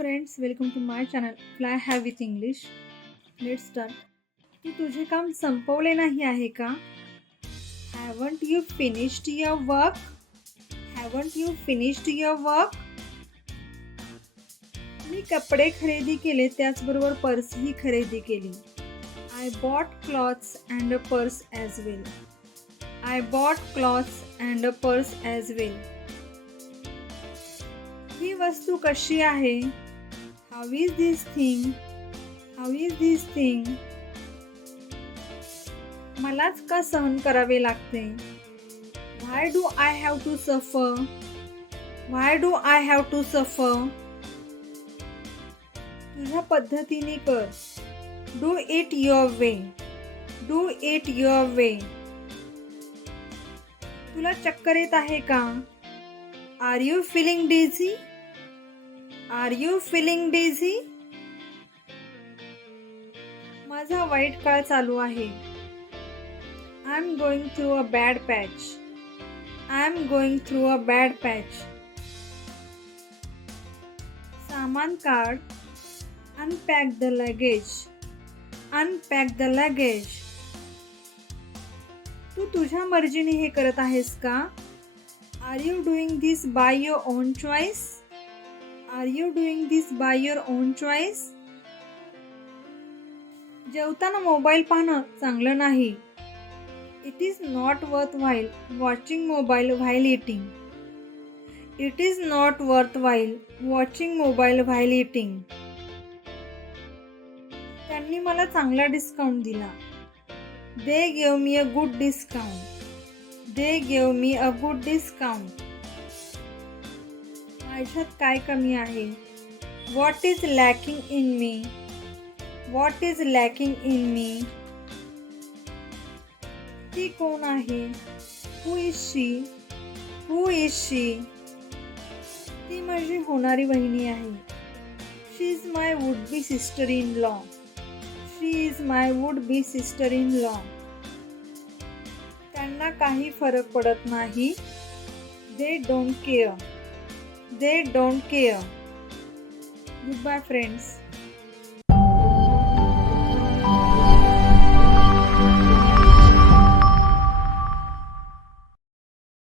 Friends, welcome to my channel fly high with English. Let's start. तू तुझे काम संपवले नाही आहे का? Haven't you finished your work? Haven't you finished your work? मी कपडे खरेदी केले, त्याचबरोबर पर्सही खरेदी केली. I bought clothes and a purse as well. I bought clothes and a purse as well. ही वस्तू कशी आहे? How is this thing? How is this thing? मलाच का सहन करावे लागते? व्हाय do I have to suffer? Why do I have to suffer? तुझ्या पद्धतीने कर. Do it your way. Do it your way. तुला चक्कर येत आहे का? Are you feeling dizzy? Are you feeling dizzy? माझा वाईट काळ चालू आहे. I am going through a bad patch. I am going through a bad patch. सामान काढ. Unpack the luggage. Unpack the luggage. तू तुझ्या मर्जीने हे करत आहेस का? Are you doing this by your own choice? Are you doing this by your own choice? जेवताना मोबाईल पाहणं चांगलं नाही. It is not worth while watching mobile while eating. It is not worth while watching mobile while eating. त्यांनी मला चांगला discount दिला. They give me a good discount. They give me a good discount. माझ्यात काय कमी आहे? What is lacking in me? What is lacking in me? ती कोण आहे? Who is she? Who is she? ती माझी होणारी वहिनी आहे. She is my would be sister in law. She is my would be sister in law. त्यांना काही फरक पडत नाही. They don't care. They don't care. Goodbye friends.